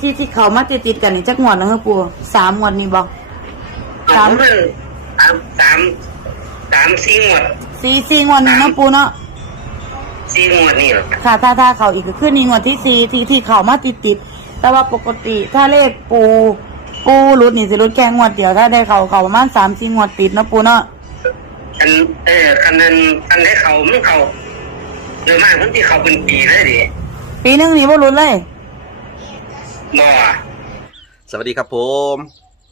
ที่ที่เขามาติดติดๆกันนี่จักงวดแล้วครับปูสามงวดนี่บอกสามสามสามสามสี่งวดสี่สี่งวดหนึงเนาะปูเนาะสี่งวดนี่แหละค่ะถ้าถ้าเขาอีกก็คือนี่งวดที่สี่ที่ที่เขามาติดติดๆแต่ว่าปกติถ้าเลขปูปูรุดนี่สิรุดแค่งวดเดียวถ้าได้เขาเขาประมาณสามสี่งวดติดเนาะปูเนาะอันเออคันนั้นคันได้เขามันเขาโดยมากมันที่เขาเป็นปีเลยดิปีหนึงนี่บ่รุดเลย บ่สวัสดีครับผม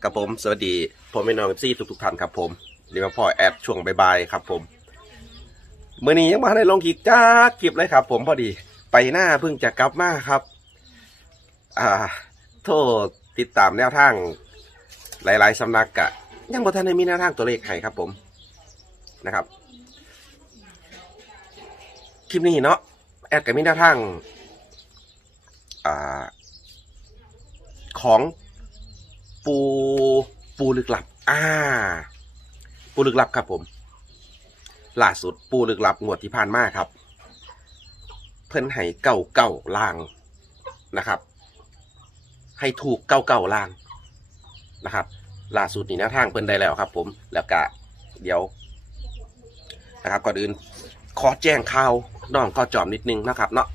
กับผมสวัสดีผมเป็นน้องซี่ทุกทุกๆท่านครับผมเรียกว่าพ่อแอดช่วงบายๆครับผมเมื่อนี้ยังมาได้ลงคลิปจ้าคลิปเลยครับ ผมพอดีไปหน้าเพิ่งจะกลับมาครับ อ่า โทษติดตามแนวทาง หลาย ๆสำนักกะ ยังบ่ทันได้มีแนวทางตัวเลขให้ครับผมนะครับ คลิปนี้เนาะแอดกับมีแนวทาง อ่า ของปูปูลึกลับ อ่า ปูลึกลับครับผม ล่าสุดปูลึกลับงวดที่ผ่านมาครับ เพิ่นให้เก่าเก่าล่างนะครับ ให้ถูกเก่าเก่าล่างนะครับ ล่าสุดนี่นวทางเพิ่นได้แล้วครับ ผม แล้วก็เดี๋ยว นะครับก่อนอื่นขอแจ้งข่าวน้องก็จอมนิดนึงนะครับ เนาะ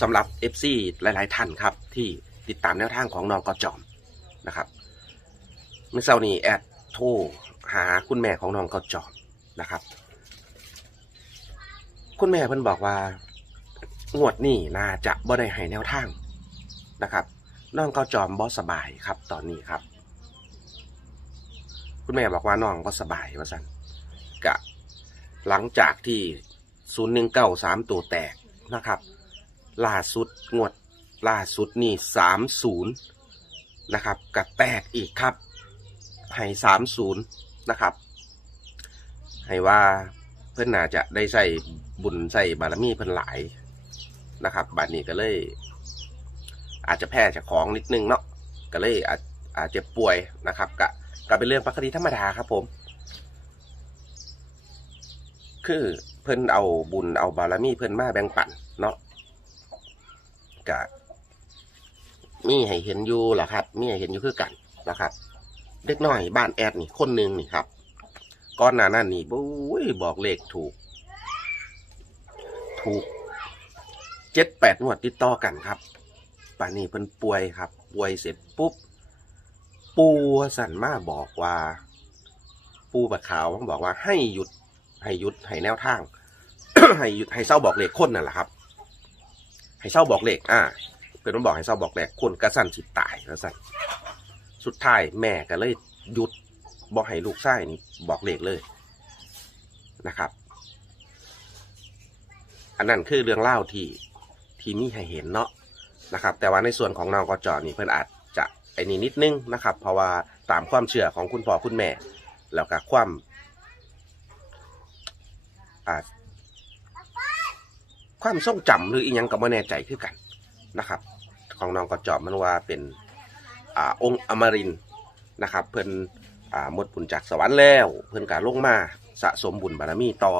สำหรับ FC หลาย ๆ ท่านครับที่ ติดตามแนวทางของน้องก็จอมนะครับ เมื่อเช้านี้แอดโทรหาคุณแม่ของน้องก็จอมนะครับ คุณแม่เพิ่นบอกว่างวดนี้น่าจะบ่ได้ให้แนวทางนะครับน้องก็จอมบ่สบายครับ ตอนนี้ครับ คุณแม่บอกว่าน้องก็สบายว่าสั่นกะหลังจากที่ศูนย์หนึ่งเก้าสามตัวแตกนะครับล่าสุดงวด ล่าสุดนี่สามศูนย์นะครับกับแตกอีกครับให้สามศูนย์นะครับ ให้ว่าเพื่อนน่าจะได้ใส่บุญใส่บารมีเพิ่นหลายนะครับบัดนี้ก็เลย อาจจะแพ้จากของนิดนึงเนาะก็เลยอาจอาจจะป่วยนะครับกะก็เป็นเรื่องปกติธรรมดาครับผม คือเพิ่นเอาบุญเอาบารมีเพิ่นมาแบ่งปันเนาะกะ มีให้เห็นอยู่แหละครับมีให้เห็นอยู่คือกันนะครับ เด็กน้อยบ้านแอดนี่คนหนึ่งนี่ครับก้อนหน้านั่นนี่บุ้ยบอกเลขถูก ถูกเจ็ดแปดงวดติดต่อกันครับป่านนี้เพิ่นป่วยครับ ป่วยเสร็จปุ๊บ ปูสันมาบอกว่า ปูบะขาวบอกว่าให้หยุดให้หยุดให้แนวทางให้หยุดให้เศร้าบอกเลขคนนั่นแหละครับ ให้เศร้าบอกเลขอ่า เพื่นมันบอกให้เศร้าบอกเลขคนกระสั่นสิตายกระสั่นสุดท้ายแม่ก็เลยหยุดบอกให้ลูกชายนี่บอกเลขเลยนะครับ อันนั้นคือเรื่องเล่าที่ที่มีให้เห็นเนาะนะครับ แต่ว่าในส่วนของน้องกอจอนี่เพื่อนอาจจะไอ้นี่นิดนึงนะครับ เพราะว่าตามความเชื่อของคุณพ่อคุณแม่ แล้วก็ความความทรงจำหรืออีหยังก็ไม่แน่ใจคือกันนะครับ ของน้องก็จอบมันว่าเป็นอ่าองค์อมรินนะครับ เพิ่นอ่าหมดบุญจากสวรรค์แล้ว เพิ่นกาลงมาสะสมบุญบารมีต่อ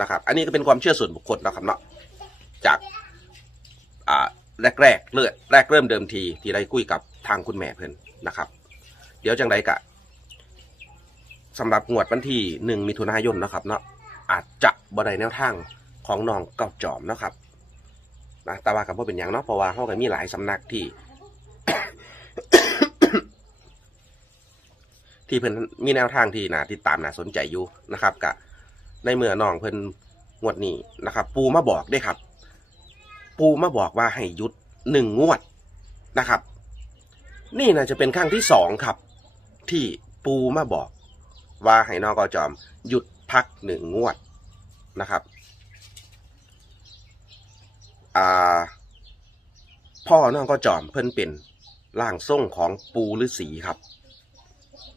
นะครับ อันนี้ก็เป็นความเชื่อส่วนบุคคลนะครับเนาะจากอ่าแรกๆเลือแรกเริ่มเดิมทีที่ได้คุยกับทางคุณแม่เพิ่นนะครับ เดี๋ยวจังไดกะสำหรับงวดวันที่หนึ่งมิถุนายนนะครับเนาะอาจจะบไดแนวทางของน้องเก่าจอมนะครับ นะแต่ว่ากับพ่เป็นอย่างเนาะเพราะว่าเขาก็มีหลายสำนักที่ ที่เพิ่นมีแนวทางที่น่าติดตามน่าสนใจอยู่นะครับกะในเมื่อน้องเพิ่นงวดนี้นะครับ ปูมาบอกได้ครับ ปูมาบอกว่าให้หยุดหนึ่งงวดนะครับ นี่น่าจะเป็นครั้งที่สองครับ ที่ปูมาบอก ว่าให้นอกอจอมหยุดพักหนึ่งงวดนะครับ อ่า พ่อน้องก็จอมเพิ่นเป็นร่างทรงของปูฤาษีครับ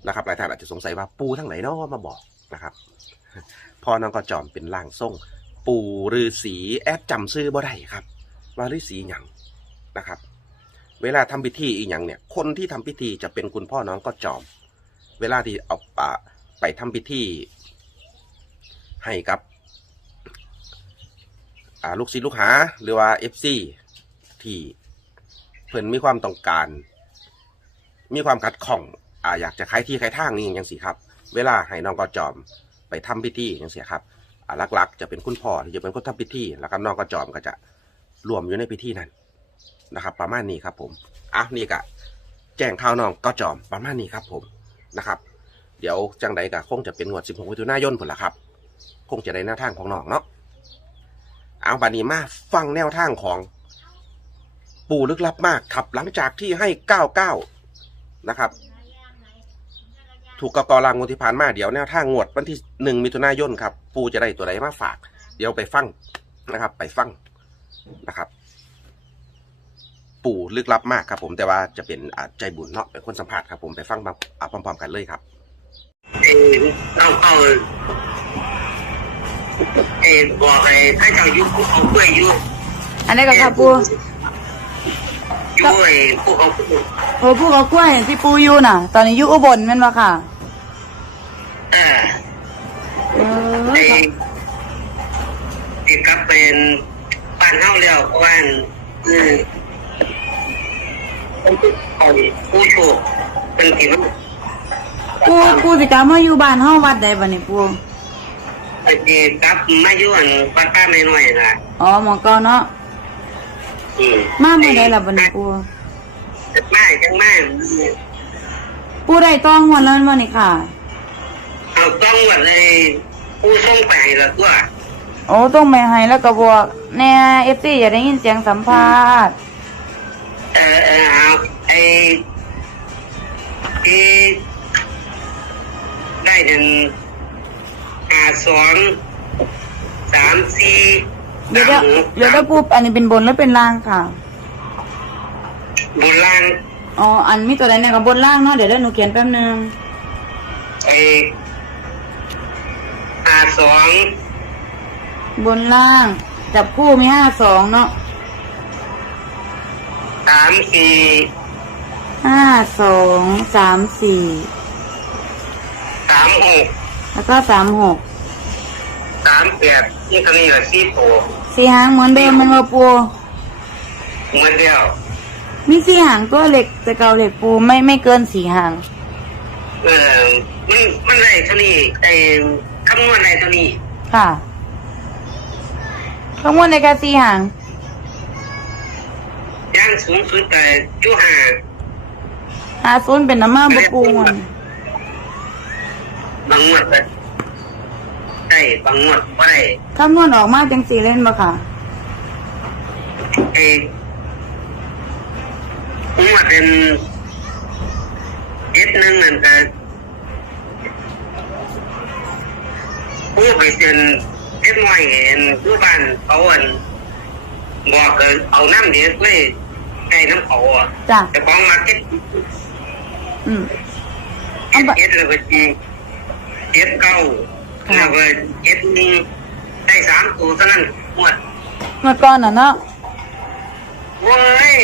นะครับหลายท่านอาจจะสงสัยว่าปูทั้งไหนเนาะมาบอกนะครับพ่อน้องก็จอมเป็นร่างทรง ปูฤาษีแอดจำซื้อบ่ได้ครับ ว่าฤาษีหยังนะครับ เวลาทำพิธีอีหยังเนี่ย คนที่ทำพิธีจะเป็นคุณพ่อน้องก็จอม เวลาที่เอาปะไปทำพิธีให้กับ อ่าลูกศิษย์ลูกหา หรือว่าเอฟซีที่เพิ่นมีความต้องการ มีความขัดข้องอ่าอยากจะขายที่ขายทางนี่อย่างสิครับ เวลาให้น้องกอจอมไปทำพิธีอย่างเสียครับอ่าหลักๆ จะเป็นคุณพ่อที่จะเป็นคนทำพิธีแล้วก็น้องกอจอมก็จะรวมอยู่ในพิธีนั้นนะครับ ประมาณนี้ครับผมอะนี่ก็แจ้งข่าวน้องกอจอมประมาณนี้ครับผมนะครับ เดี๋ยวจังใดก็คงจะเป็นงวด 16มิถุนายนผลละครับ คงจะได้แนวทางของน้องเนาะ เอาบัดนี้มาฟังแนวทางของ ปู่ลึกลับมากครับ หลังจากที่ให้99นะครับ ถูกกกรางงวดที่ผ่านมาเดี๋ยวแนวทางงวดวันที่หนึ่งมิถุนายนครับ ปู่จะได้ตัวใดมาฝาก เดี๋ยวไปฟังนะครับ ไปฟังนะครับ ปู่ลึกลับมากครับ ผมแต่ว่าจะเป็นอาใจบุญเนาะเป็นคนสัมผัสครับ ผมไปฟังมาพร้อมๆกันเลยครับเออเอาเข้า เออบอกไอ้ถ้าเจ้าอยู่ภูเขากล้วยอยู่อันนี้ก็ค่ะปูอยู่ไอ้ภูเขากล้วยโอ้ปูเขากล้วยที่ปูอยู่น่ะ ตอนนี้อยู่อุบลแม่นบ่ค่ะเออเออไอ้ที่กลับเป็นบ้านเฮาแล้วเพราะว่าเออเอาผู้โชคเป็นที่มันปูปูสิกรรมมาอยู่บ้านเฮาวัดใดบัดนี้ปู ไอ้ที่กลับมาอยู่อันปัดป้าไม่น้อยๆน่ะอ๋อหมอเก่าเนาะอืมมาเมื่อใดล่ะบัดนี้ปูมาจังมาปูได้ต้องงวดแล้วแม่นบ่นี่ค่ะเอาต้องว่าเลยผู้ส่งไปให้และตัวโอ้ต้องไปให้แล้วก็บอกแน่ FC อย่าได้ยินเสียงสัมภาษณ์เออเออเอาไอ้ที่ได้เดิ นอาสองสามสี่เดี๋ยวเดี๋ยวเดี๋ยวเดี๋ยวปูอันนี้เป็นบนหรือเป็นล่างค่ะบุญล่างอ๋อ อันมีตัวใดเนี่ยกับบนล่างเนาะ เดี๋ยวเดี๋ยวหนูเขียนแป๊บนึง ไอ้อาสองบนล่าง จับคู่มีห้าสองเนาะสามสี่ห้าสองสามสี่สามหก แล้วก็สามหกสามแปดนี่ก็นี่แหละสี่ตัวสี่หางเหมือนเดิมมันมาปูเหมือนเดียวมีสี่หางตัวเหล็กแต่เก่าเหล็กปูไม่ไม่เกินสี่หาง เออมันมันได้เท่านี้ไอ้คำนวณได้เท่านี้ค่ะทั้งหมดในแค่สี่หางย่างสูงสุดแต่จุหาหาศูนย์เป็นน้ำมาบปูมัน บางงวดก็ได้บางงวดก็ได้คำนวณออกมาจังสี่เล่นบ่ค่ะ ไอ้งวดเป็นเจ็ดหนึ่งนั่นแต่ผู้ไปเซ็นเจ็ดหน่วยเห็นผู้บ้านเขาอันบอกเกินเอาน้ำเด็ดเลยให้น้ำเขาอะจ้ะ แต่ของมาเก็ตอืมเจ็ดเจ็ดเลยก็จี เจ็ดเก้าค่ะแล้วก็เจ็ดหนึ่งได้สามตัวเท่านั้นหมดเมื่อก่อนน่ะเนาะเว้ย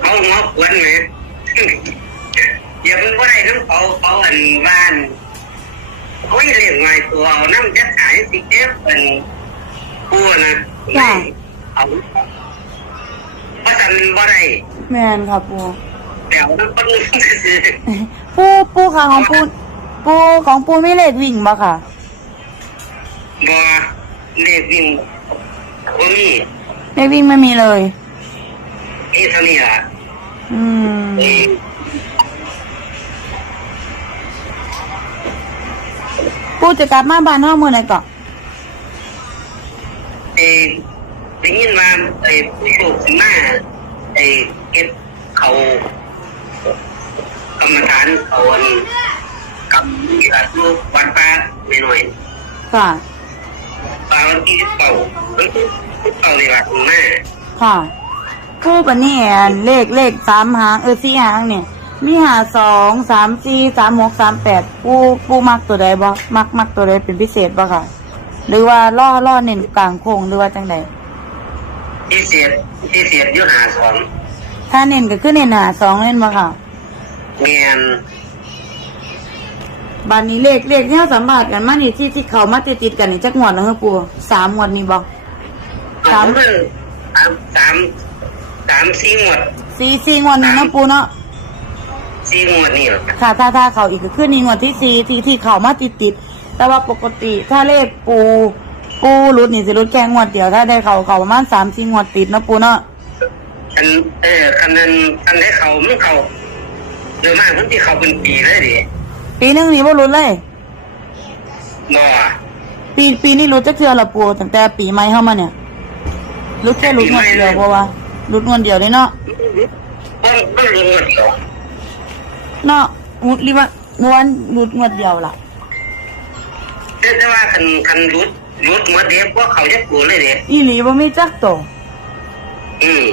เขาหัวขวนไหมอย่าเพิ่งว่าได้น้ำเขาเขาอันบ้านเขาอย่าเลี้ยงไว้ตัวเอาน้ำจะขายสิเจ็บเป็นผู้นะไม่เอาเพราะฉันบ่ได้แม่นค่ะปูแต่เอาน้ำคนซื้อปูปูค่ะของปู ปูของปูไม่เลขวิ่งบ่ค่ะ บ่เลขวิ่งบ่มีเลขวิ่งไม่มีเลย นี่เท่านี้ล่ะอืมเอ้ยปูจะกลับมาบ้านห้องมือไหนก่อนเอ้ยได้ยินว่าไอ้ผู้โชคสิมาไอ้เก็บเขากรรมฐานเขาอัน กับนี่ล่ะลูกวัดป้าไม่น้อยค่ะปลาวันที่เก่าวันที่เก่านี่ล่ะคุณแม่ค่ะปูปะนี่อันเลขเลขสามหางเออสี่หางเนี่ยมีหาสองสามสี่สามหกสามแปดปูปูมักตัวใดบ่มักมักตัวใดเป็นพิเศษบ่ค่ะ หรือว่าล่อล่อเน้นกลางโค้งหรือว่าจังใดที่เสียดที่เสียดอยุหาสองถ้าเน้นก็คือเน้นหาสองเล่นบ่ค่ะเมียน บัดนี้เลขเลขที่เราสัมผัสกันมานี่ที่ที่เขามาติดติดๆกันนี่จักงวดแล้วเหรอปูสามงวดนี่บ่สามสามสามสามสี่หมดสสี่สี่งวดหนึ่งเนาะปูเนาะซีงวดนี่หรอกค่ะถ้าถ้าเขาอีกก็คือนี่งวดที่สี่ที่ที่เขามาติดติดๆแต่ว่าปกติถ้าเลขปูปูรุดนี่สิรุดแค่งวดเดียวถ้าได้เขาเขาประมาณสามสี่งวดติดเนาะปูเนาะคันเออคันนั้นคันได้เขามันเขาโดยมากมันที่เขาเป็นปีเลยดิ ปีหนึงนี่ว่ารุดเลยบ่ปีปีนี้รุดจะเทื่อละปูตั้งแต่ปีใหม่เข้ามาเนี่ยรุดแค่รุดงวดเดียวเพราะว่ารุดงวดเดียวเลยเนาะก็ก็รู้งวดเดียวเนาะรุดรีว่าม้วนรุดงวดเดียวล่ะ แต่แต่ว่าคันคันรุดรุดงวดเดียวพวกเขาจะกลัวเลยเด้อีหลีบ่มีจักโตอืม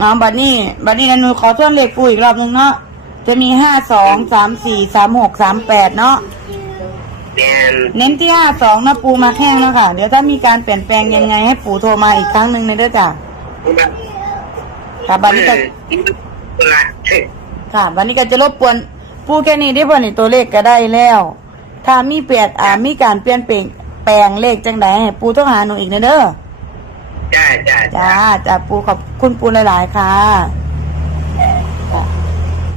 อ๋อบัดนี้ บัดนี้กันหนูขอทวนเลขปูอีกรอบหนึงเนาะ จะมีห้าสองสามสี่สามหกสามแปดเนาะแมนเน้นที่ห้าสองนะปูมาแข้งแล้วค่ะ เดี๋ยวถ้ามีการเปลี่ยนแปลงยังไงให้ปูโทรมาอีกครั้งหนึ่งเลยเด้อจ้ะค่ะบัดนี้ก็เออละค่ะบัดนี้ก็จะรบกวนปูแค่นี้ได้บ่นี่ตัวเลขก็ได้แล้ว ถ้ามีเปลี่ยนอ่ามีการเปลี่ยนแปลงแปลงเลขจังใดให้ปูต้องหาหนูอีกนะเด้อจ้าจ้าจ้าจ้าปูขอบคุณปูหลายๆค่ะ